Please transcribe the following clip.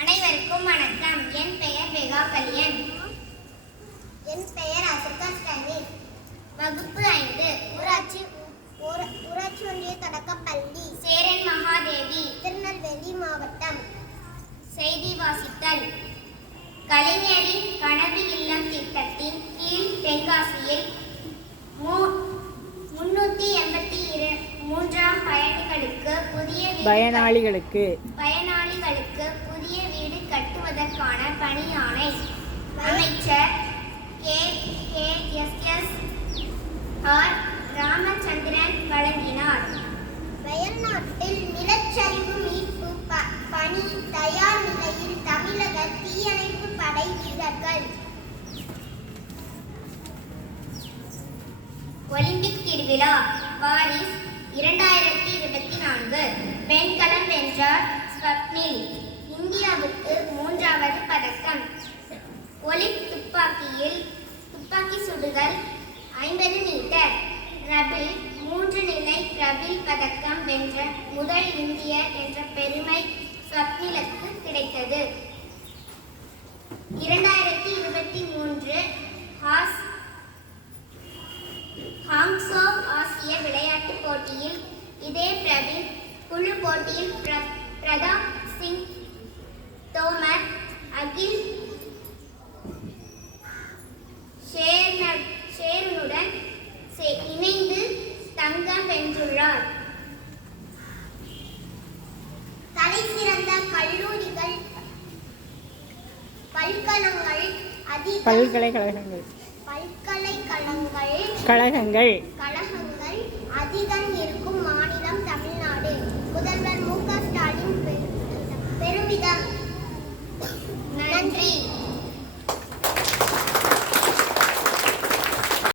அனைவருக்கும் வணக்கம். என் பெயர் பெகா கலியன் என் பெயர் அசோகா ஸ்டாலின் வகுப்பு ஐந்து. ஊராட்சி ஊர- ஊராட்சி ஒன்றிய தொடக்கப்பள்ளி சேரன் மகாதேவி. திருநெல்வேலி மாவட்டம். செய்தி வாசித்தல். கலைஞரின் கனவு இல்லம் திட்டத்தின் கீழ் தென்காசியில் மூ- முன்னூத்தி எண்பத்தி இரு மூன்றாம் பயணிகளுக்கு புதிய பயனாளிகளுக்கு. பயனாளிகளுக்கு புதிய கட்டுவதற்கான பணியாணை அமைச்சர் K. K. S. S. R. Ramachandran வழங்கினார். வயநாட்டில் நிலச்சரிவு மீட்பு பணி தயார் நிலையில் தமிழக தீயணைப்பு படை வீரர்கள். ஒலிம்பிக் திருவிழா பாரிஸ் மூன்றாவது ஒலி துப்பாக்கியில் துப்பாக்கி சுடுதல் ஐம்பது மீட்டர். ரபில் மூன்று நிலை ரபில் பதக்கம் வென்ற முதல் இந்தியர் என்ற பெருமை ஸ்வப்னிலுக்கு கிடைத்தது. இரண்டாயிரத்தி இருபத்தி மூன்று ஹாஸ் ஹாங்ஸோ ஆசிய விளையாட்டுப் போட்டியில் இதே பிரவீன் தங்கம் வென்றுள்ளார். தலை சிறந்த கல்லூரிகள் பல்கலங்கள் அதிக பல்கலைக்கழகங்கள். பல்கலைக்கழகங்கள் கழகங்கள். கழகங்கள் அதிகம் இருக்கும் மாநிலம் தமிழ்நாடு. முதல்வர் மு க ஸ்டாலின்